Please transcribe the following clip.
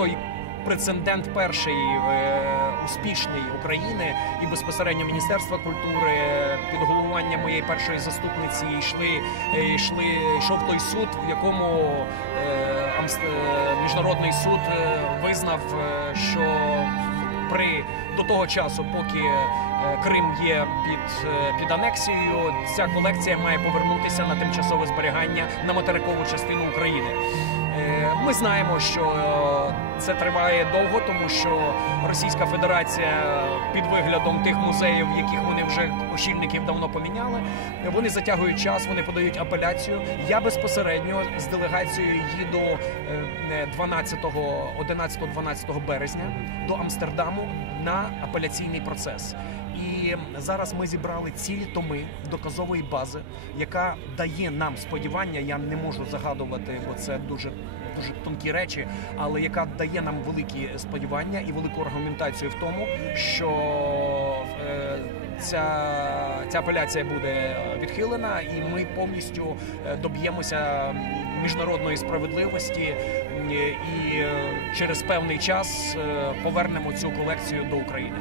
той прецедент перший успішний України, і безпосередньо Міністерства культури під головуванням моєї першої заступниці йшов той суд, в якому Міжнародний суд визнав, що до того часу, поки Крим є під анексією, ця колекція має повернутися на тимчасове зберігання на материкову частину України. Ми знаємо, що це триває довго, тому що Російська Федерація під виглядом тих музеїв, яких вони вже очільників давно поміняли, вони затягують час, вони подають апеляцію. Я безпосередньо з делегацією їду 11-12 березня до Амстердаму на апеляційний процес. І зараз ми зібрали цілі томи доказової бази, яка дає нам сподівання, я не можу загадувати, бо це дуже тонкі речі, але яка дає нам великі сподівання і велику аргументацію в тому, що ця апеляція буде відхилена, і ми повністю доб'ємося міжнародної справедливості і через певний час повернемо цю колекцію до України.